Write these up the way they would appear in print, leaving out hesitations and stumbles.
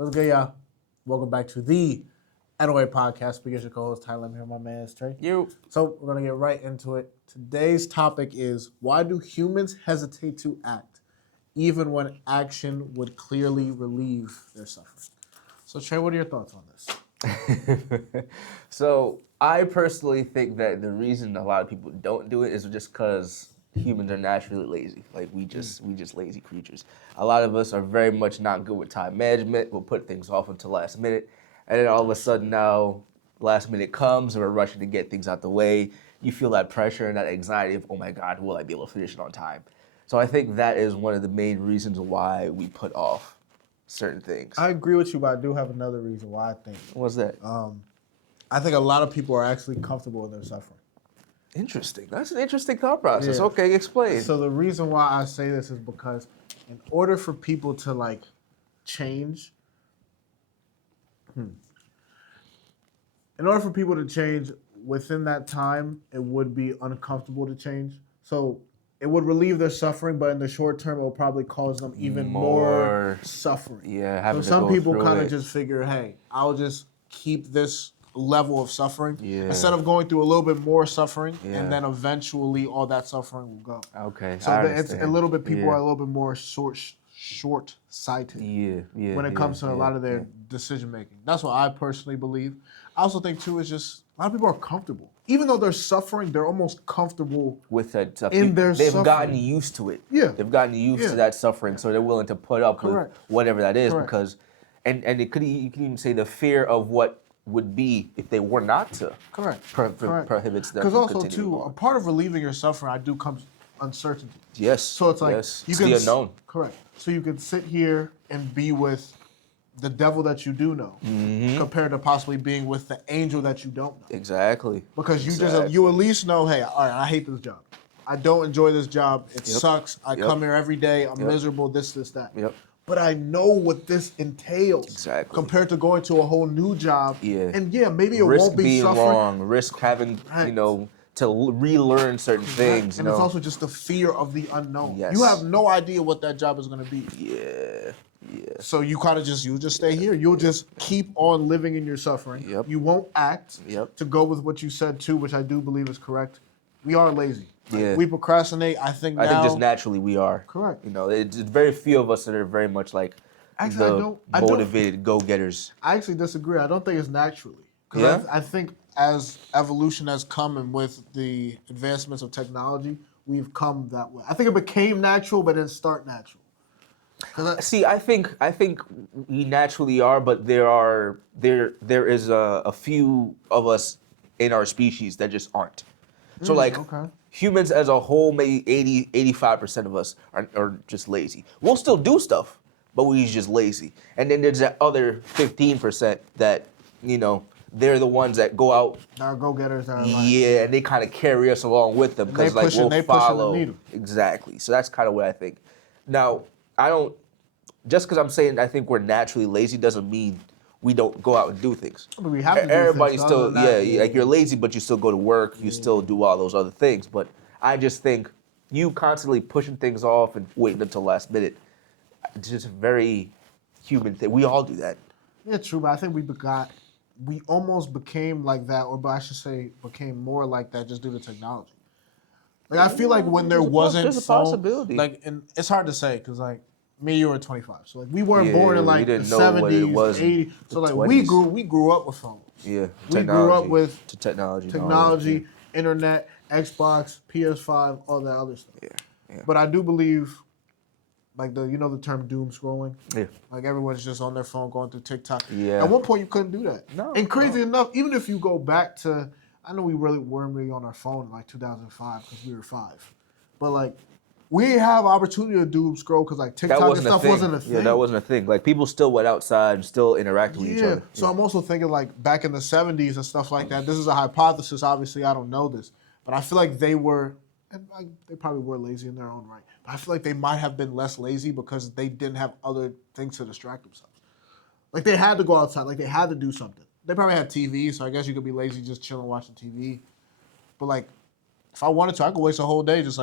What's good, y'all? Welcome back to the NOA podcast. Speaking your co-host Tyler. I'm here with my man Trey. So we're gonna get right into it. Today's topic is why do humans hesitate to act, even when action would clearly relieve their suffering? So Trey, what are your thoughts on this? So I personally think that the reason a lot of people don't do it is just because humans are naturally lazy. Like we just lazy creatures. A lot of us are very much not good with time management. We'll put things off until last minute, and then all of a sudden now, last minute comes and we're rushing to get things out the way. You feel that pressure and that anxiety of, oh my God, will I be able to finish it on time? So I think that is one of the main reasons why we put off certain things. I agree with you, but I do have another reason why I think. What's that? I think a lot of people are actually comfortable in their suffering. Interesting. That's an interesting thought process. Yeah. Okay, explain. So the reason why I say this is because in order for people to change, in order for people to change within that time, it would be uncomfortable to change. So it would relieve their suffering, but in the short term, it will probably cause them even more suffering. Yeah, So having some to go people through kind of it. just figure, hey, I'll just keep this level of suffering Yeah. instead of going through a little bit more suffering, Yeah. and then eventually all that suffering will go. Okay, So I it's understand. a little bit, people Yeah. are a little bit more short-sighted Yeah. when it comes to a lot of their decision making. That's what I personally believe. I also think too, is just a lot of people are comfortable. Even though they're suffering, they're almost comfortable with that stuff. in their They've suffering. gotten used to it. Yeah. They've gotten used to that suffering, so they're willing to put up Correct. with whatever that is Correct. because, and it could you can even say the fear of what would be if they were not to. Correct. Prohibits them Because from also continuing too, a on. part of relieving your suffering, I do comes uncertainty. Yes. So it's like yes. you It's can the unknown. Correct. So you can sit here and be with the devil that you do know, compared to possibly being with the angel that you don't know. Exactly. Because you Exactly. you at least know, hey, all right, I hate this job. I don't enjoy this job. It sucks. I come here every day. I'm miserable. This, that. Yep. But I know what this entails. Exactly. Compared to going to a whole new job. Yeah. And yeah, maybe it Risk won't be being suffering. wrong, risk having, Right. to relearn certain things. And it's also just the fear of the unknown. Yes. You have no idea what that job is going to be. Yeah. So you kind of you'll just stay here. You'll just keep on living in your suffering. Yep. You won't act. Yep. To go with what you said too, which I do believe is correct. We are lazy. Yeah. We procrastinate. I think just naturally we are. Correct. It's very few of us that are very much like Actually, the motivated go-getters. I actually disagree. I don't think it's naturally. Yeah? Because I think as evolution has come and with the advancements of technology, we've come that way. I think it became natural, but it didn't start natural. See, I think we naturally are, but there is a few of us in our species that just aren't. So okay. humans as a whole, maybe 85% of us are just lazy. We'll still do stuff, but we're just lazy. And then there's that other 15% that, they're the ones that go out. Our go-getters are Yeah, and they kind of carry us along with them because we'll follow. Exactly. So that's kind of what I think. Now, just because I'm saying I think we're naturally lazy doesn't mean we don't go out and do things. But we have to do Everybody things. still, like you're lazy, but you still go to work, you still do all those other things. But I just think you constantly pushing things off and waiting until last minute, it's just a very human thing. We all do that. Yeah, true, but I think we almost became like that, or I should say became more like that just due to technology. Like I feel like when there wasn't there's a possibility. and it's hard to say because me, you were 25, so we weren't born in we the didn't know what it 70s, was 80s. So the we 20s. grew up with phones. Yeah, We grew up with technology, internet, Xbox, PS5, all that other stuff. Yeah. But I do believe, the term doom scrolling. Yeah. Like everyone's just on their phone going through TikTok. Yeah. At one point, you couldn't do that. No, And crazy enough, even if you go back to, I know we really weren't really on our phone in 2005 because we were 5, but we didn't have opportunity to doom scroll because TikTok and stuff wasn't a thing. Yeah, that wasn't a thing. Like people still went outside and still interacted with each other. So I'm also thinking back in the 70s and stuff like that. This is a hypothesis. Obviously, I don't know this, but I feel like they were, and they probably were lazy in their own right. But I feel like they might have been less lazy because they didn't have other things to distract themselves. Like they had to go outside. Like they had to do something. They probably had TV, so I guess you could be lazy just chilling watching TV. But if I wanted to, I could waste a whole day just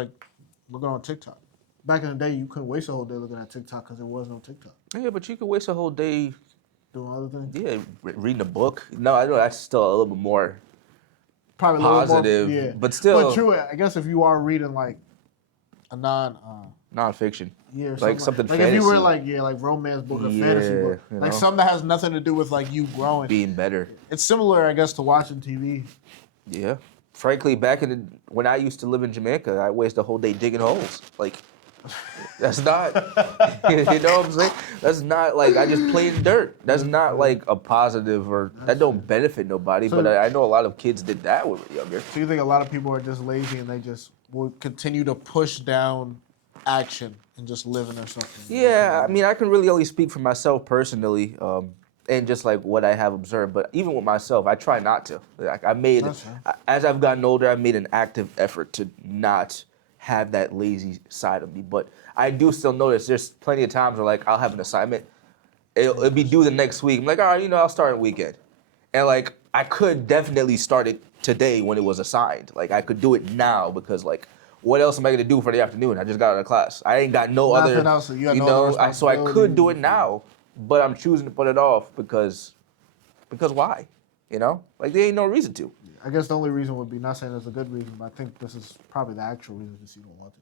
looking on TikTok. Back in the day, you couldn't waste a whole day looking at TikTok because there was no TikTok. Yeah, but you could waste a whole day doing other things. Yeah, reading a book. No, I know that's still a little bit more Probably a little positive, more, yeah. but still. But true, I guess if you are reading like a Nonfiction. yeah, or Like something something like fantasy. if you were like like romance book or fantasy book, you like know? something that has nothing to do with like you growing. Being better. It's similar, I guess, to watching TV. Yeah. Frankly, when I used to live in Jamaica, I wasted a whole day digging holes. Like, that's not, you know what I'm saying? That's not like I just played in dirt. That's not like a positive or that don't benefit nobody. So- But I know a lot of kids did that when we were younger. So you think a lot of people are just lazy and they just will continue to push down action and just live in their suffering? Yeah, I mean, I can really only speak for myself personally, and just like what I have observed. But even with myself, I try not to. Like That's fair. as I've gotten older, I've made an active effort to not have that lazy side of me. But I do still notice there's plenty of times where like I'll have an assignment, it'll be due the next week. I'm like, all right, I'll start a weekend, and like I could definitely start it today when it was assigned. Like I could do it now because like. What else am I gonna do for the afternoon? I just got out of class. I ain't got no Nothing other, else. You got no other so I could do it responsibilities. now, but I'm choosing to put it off because why? Like there ain't no reason to. I guess the only reason would be, not saying there's a good reason, but I think this is probably the actual reason, is you don't want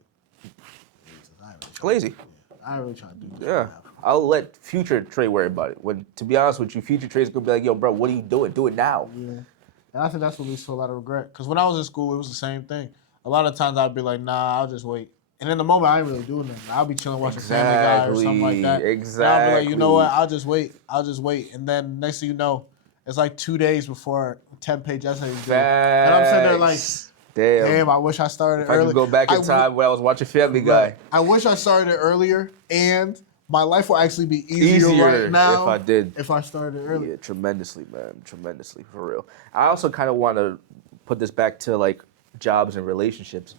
to. Lazy. I really try to do this. Yeah. I'll let future Trey worry about it. When, to be honest with you, future Trey's gonna be like, yo, bro, what are you doing? Do it now. Yeah. And I think that's what leads to a lot of regret. Because when I was in school, it was the same thing. A lot of times I'd be like, nah, I'll just wait. And in the moment, I ain't really doing nothing. I'll be chilling watching Family Guy or something like that. Exactly. And I'll be like, you know what? I'll just wait. And then next thing you know, it's like 2 days before a 10-page essay is due. And I'm sitting there like, damn, I wish I started if I early. could go back in time when I was watching Family Guy. Right. I wish I started it earlier, and my life will actually be easier right now if I did. If I started earlier. Yeah, tremendously, man. Tremendously, for real. I also kind of want to put this back to like jobs and relationships.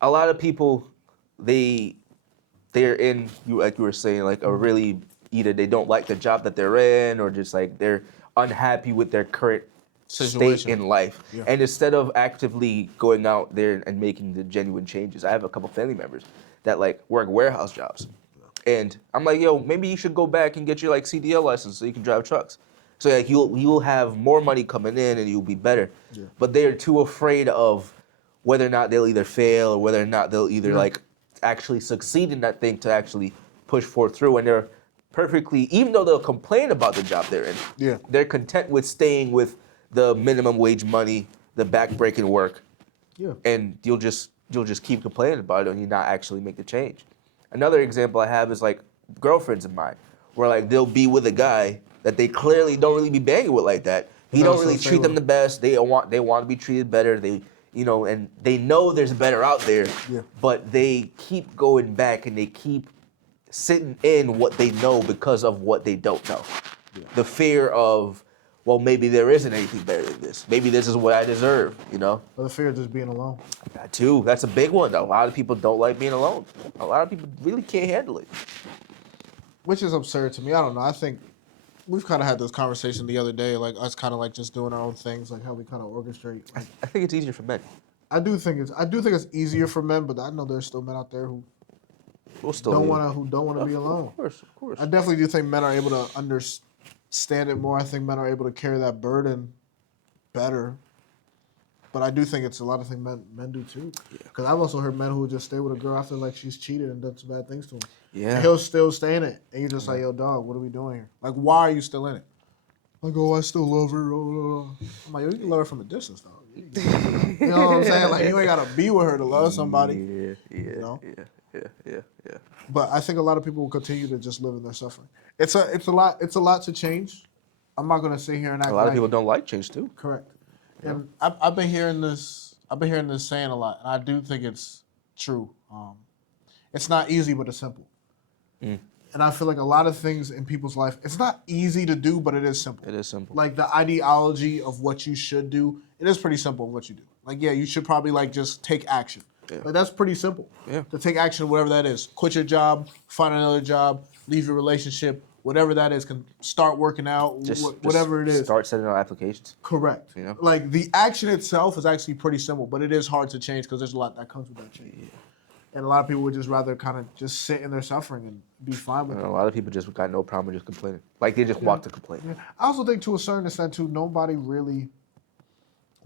A lot of people, they're in, like you were saying, like a really, either they don't like the job that they're in or just like they're unhappy with their current state in life. Yeah. And instead of actively going out there and making the genuine changes, I have a couple family members that like work warehouse jobs. And I'm like, yo, maybe you should go back and get your like CDL license so you can drive trucks. So like you'll have more money coming in and you'll be better. Yeah. But they're too afraid of whether or not they'll either fail or whether or not they'll either like actually succeed in that thing to actually push forth through. And they're perfectly, even though they'll complain about the job they're in, they're content with staying with the minimum wage money, the back-breaking work. Yeah. And you'll just keep complaining about it and you not actually make the change. Another example I have is like girlfriends of mine, where like they'll be with a guy that they clearly don't really be banging with like that. He don't really treat them the best. They want to be treated better. They and they know there's better out there, but they keep going back and they keep sitting in what they know because of what they don't know. Yeah. The fear of, well, maybe there isn't anything better than this. Maybe this is what I deserve, Or the fear of just being alone. That too. That's a big one. A lot of people don't like being alone. A lot of people really can't handle it. Which is absurd to me. I don't know. I think we've kind of had this conversation the other day, like us kind of like just doing our own things, like how we kind of orchestrate. Like, I think it's easier for men. I do think it's easier for men, but I know there's still men out there who don't want to be alone. Of course. I definitely do think men are able to understand it more. I think men are able to carry that burden better. But I do think it's a lot of things men do too. Because I've also heard men who would just stay with a girl after like she's cheated and done some bad things to him. Yeah. And he'll still stay in it. And you're just like, yo, dog, what are we doing here? Like, why are you still in it? Like, oh, I still love her. I'm like, yo, you can love her from a distance, though. You know what I'm saying? Like, you ain't got to be with her to love somebody. Yeah. But I think a lot of people will continue to just live in their suffering. It's a lot to change. I'm not gonna sit here and act. A lot of people don't like change too. Correct. Yeah. And I've been hearing this saying a lot, and I do think it's true. It's not easy, but it's simple. Mm. And I feel like a lot of things in people's life, it's not easy to do, but it is simple. It is simple. Like the ideology of what you should do, it is pretty simple of what you do. Like, yeah, you should probably like just take action. Yeah. Like that's pretty simple. Yeah. To take action, whatever that is. Quit your job, find another job, leave your relationship, whatever that is. Can start working out, whatever it is. Start sending out applications. Correct. Like the action itself is actually pretty simple, but it is hard to change because there's a lot that comes with that change. Yeah. And a lot of people would just rather kind of just sit in their suffering and be fine with And it. a lot of people just got no problem just complaining. Like they just want to complain. Yeah. I also think to a certain extent too, nobody really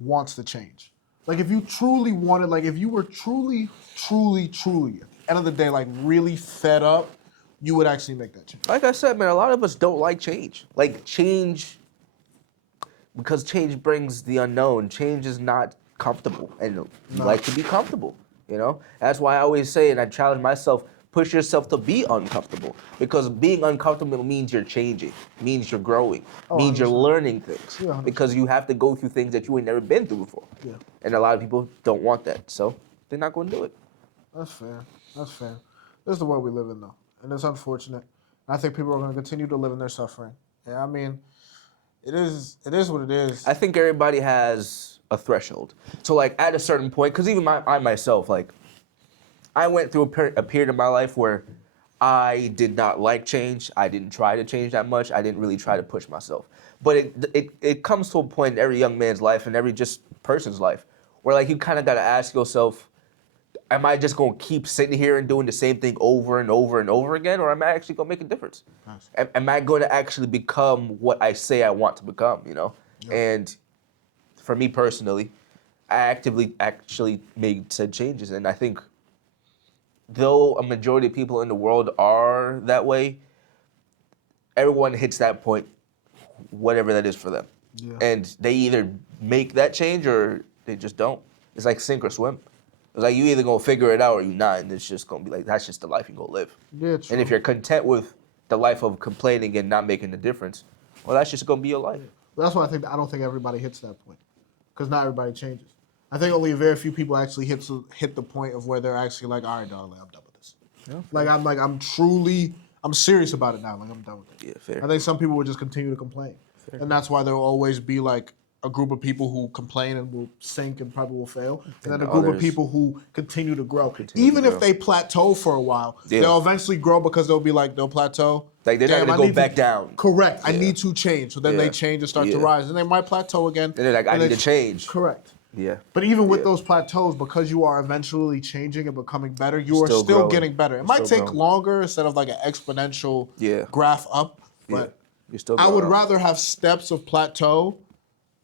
wants to change. Like if you truly wanted, like if you were truly, end of the day, like really fed up, you would actually make that change. Like I said, man, a lot of us don't like change. Like change, because change brings the unknown. Change is not comfortable, and we like to be comfortable. You know, that's why I always say, and I challenge myself: push yourself to be uncomfortable, because being uncomfortable means you're changing, means you're growing, means you're 100%. learning things. Yeah, 100%. Because you have to go through things that you ain't never been through before. Yeah. And a lot of people don't want that, so they're not going to do it. That's fair. That's fair. This is the world we live in, though, and it's unfortunate. I think people are going to continue to live in their suffering. Yeah, I mean, it is what it is. I think everybody has a threshold. So like at a certain point, because even I myself, like I went through a period of my life where I did not like change. I didn't try to change that much. I didn't really try to push myself. But it comes to a point in every young man's life and every just person's life where like you kind of got to ask yourself, am I just going to keep sitting here and doing the same thing over and over and over again, or am I actually going to make a difference? Nice. Am I going to actually become what I say I want to become, you know? Yeah. And for me personally, I actively actually made said changes. And I think though a majority of people in the world are that way, everyone hits that point, whatever that is for them. Yeah. And they either make that change or they just don't. It's like sink or swim. It's like you either gonna figure it out or you not, and it's just gonna be like that's just the life you gonna live. Yeah, true. And if you're content with the life of complaining and not making a difference, well, that's just gonna be your life. That's why I don't think everybody hits that point, because not everybody changes. I think only very few people actually hit the point of where they're actually like, all right, dog, like, I'm done with this. Yeah. I'm serious about it now. Like I'm done with it. Yeah, fair. I think some people would just continue to complain, and that's why there will always be like a group of people who complain and will sink and probably will fail, and then a group of people who continue to grow. Even if they plateau for a while, they'll eventually grow because they'll be like they'll plateau. Like they're not gonna go back down. Correct. I need to change. So then they change and start to rise, and they might plateau again. And they're like, I need to change. Correct. Yeah. But even with those plateaus, because you are eventually changing and becoming better, you are still growing. getting better. It might take longer instead of like an exponential graph up, but You're still I growing would up. rather have steps of plateau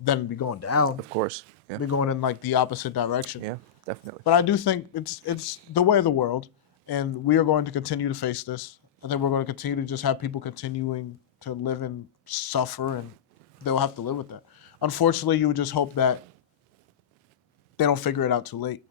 than be going down. Of course. Yeah. Be going in like the opposite direction. Yeah, definitely. But I do think it's the way of the world, and we are going to continue to face this. I think we're going to continue to just have people continuing to live and suffer, and they'll have to live with that. Unfortunately, you would just hope that they don't figure it out too late.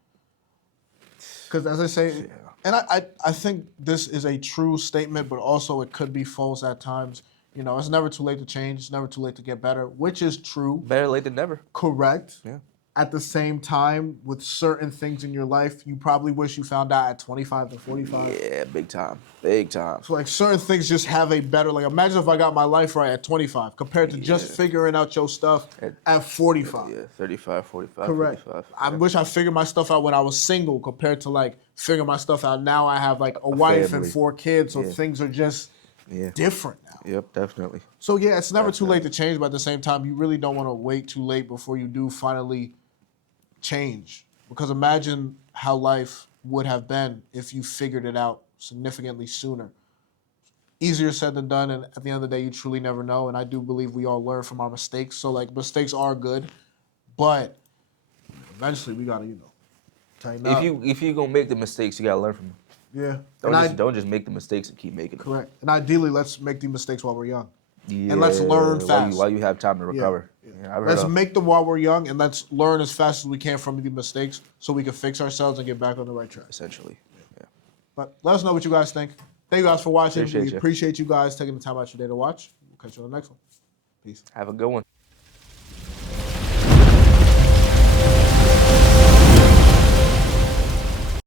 Because as I say, and I think this is a true statement, but also it could be false at times. You know, it's never too late to change. It's never too late to get better, which is true. Better late than never. Correct. Yeah. At the same time, with certain things in your life, you probably wish you found out at 25 to 45. Yeah, big time. Big time. So, like, certain things just have a better, like, imagine if I got my life right at 25 compared to just figuring out your stuff at 45. Yeah, 35, 45, Correct. 55. I wish I figured my stuff out when I was single compared to, like, figuring my stuff out now. I have, like, a wife family. and 4 kids, so things are just different now. Yep, definitely. So, yeah, it's never too late to change, but at the same time, you really don't want to wait too late before you do finally change. Because imagine how life would have been if you figured it out significantly sooner. Easier said than done, and at the end of the day, you truly never know, and I do believe we all learn from our mistakes. So, like, mistakes are good, but eventually we got to, tighten up. If you gonna make the mistakes, you gotta learn from them. Yeah. Don't just make the mistakes and keep making them. Correct. And ideally, let's make these mistakes while we're young. Yeah, and let's learn fast. While you have time to recover. Yeah, let's make them while we're young, and let's learn as fast as we can from the mistakes so we can fix ourselves and get back on the right track. Essentially. Yeah. But let us know what you guys think. Thank you guys for watching. Appreciate We you. appreciate you guys taking the time out your day to watch. We'll catch you on the next one. Peace. Have a good one.